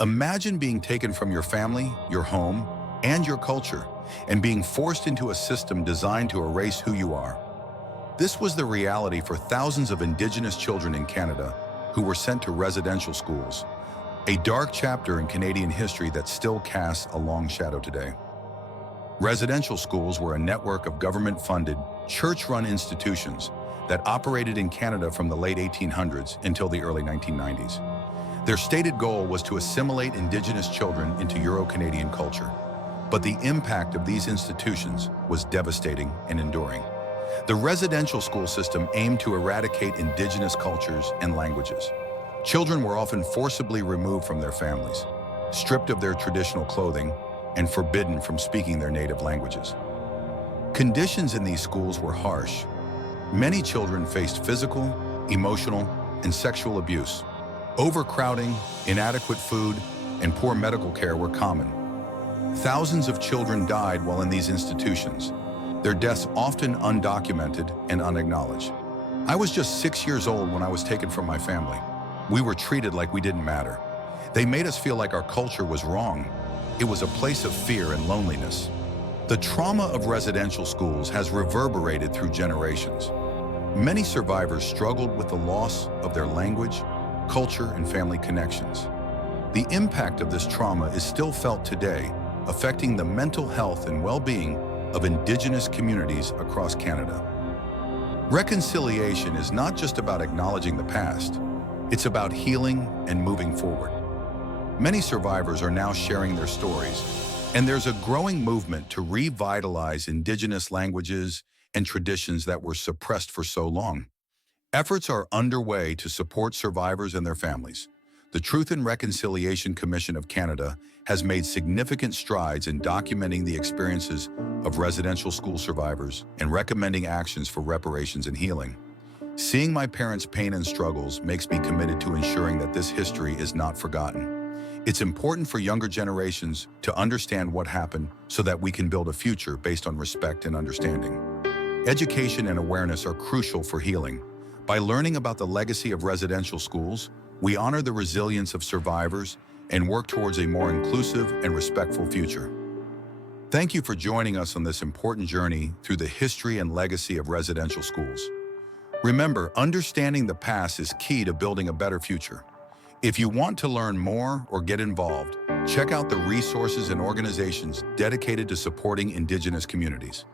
Imagine being taken from your family, your home, and your culture, and being forced into a system designed to erase who you are. This was the reality for thousands of Indigenous children in Canada who were sent to residential schools, a dark chapter in Canadian history that still casts a long shadow today. Residential schools were a network of government-funded, church-run institutions that operated in Canada from the late 1800s until the early 1990s. Their stated goal was to assimilate Indigenous children into Euro-Canadian culture. But the impact of these institutions was devastating and enduring. The residential school system aimed to eradicate Indigenous cultures and languages. Children were often forcibly removed from their families, stripped of their traditional clothing, and forbidden from speaking their native languages. Conditions in these schools were harsh. Many children faced physical, emotional, and sexual abuse. Overcrowding, inadequate food, and poor medical care were common. Thousands of children died while in these institutions, their deaths often undocumented and unacknowledged. I was just 6 years old when I was taken from my family. We were treated like we didn't matter. They made us feel like our culture was wrong. It was a place of fear and loneliness. The trauma of residential schools has reverberated through generations. Many survivors struggled with the loss of their language, culture, and family connections. The impact of this trauma is still felt today, affecting the mental health and well-being of Indigenous communities across Canada. Reconciliation is not just about acknowledging the past, it's about healing and moving forward. Many survivors are now sharing their stories, and there's a growing movement to revitalize Indigenous languages and traditions that were suppressed for so long. Efforts are underway to support survivors and their families. The Truth and Reconciliation Commission of Canada has made significant strides in documenting the experiences of residential school survivors and recommending actions for reparations and healing. Seeing my parents' pain and struggles makes me committed to ensuring that this history is not forgotten. It's important for younger generations to understand what happened so that we can build a future based on respect and understanding. Education and awareness are crucial for healing. By learning about the legacy of residential schools, we honor the resilience of survivors and work towards a more inclusive and respectful future. Thank you for joining us on this important journey through the history and legacy of residential schools. Remember, understanding the past is key to building a better future. If you want to learn more or get involved, check out the resources and organizations dedicated to supporting Indigenous communities.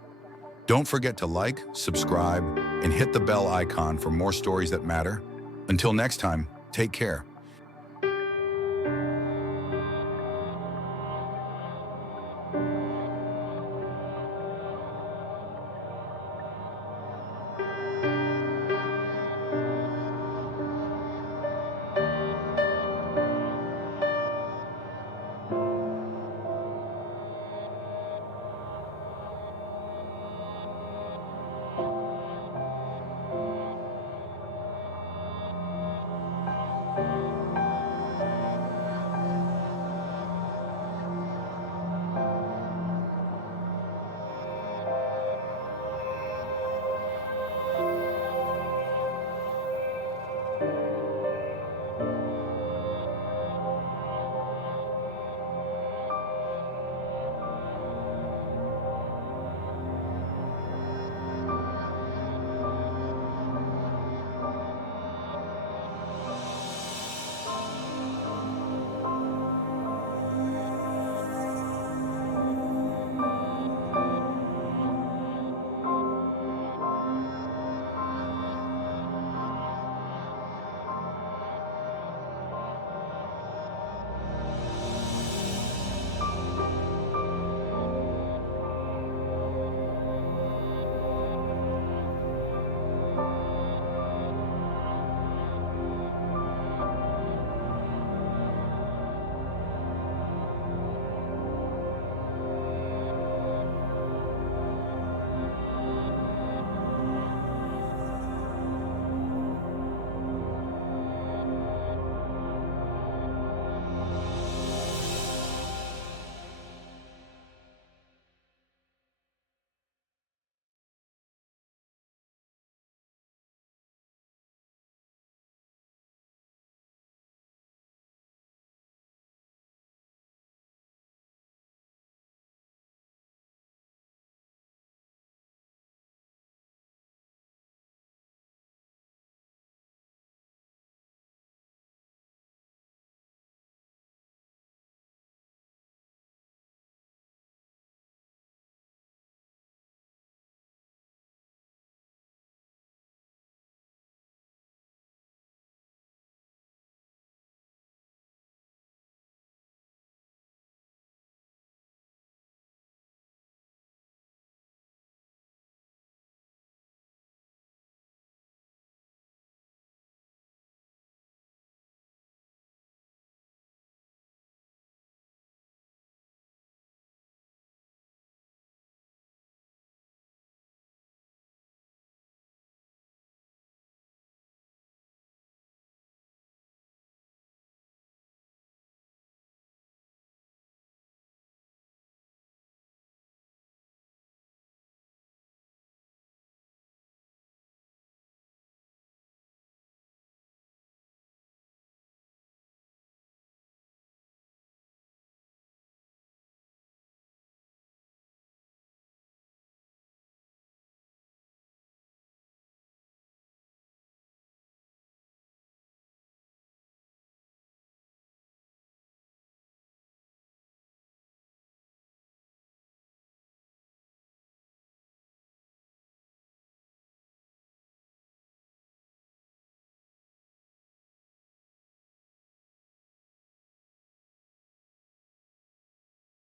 Don't forget to like, subscribe, and hit the bell icon for more stories that matter. Until next time, take care.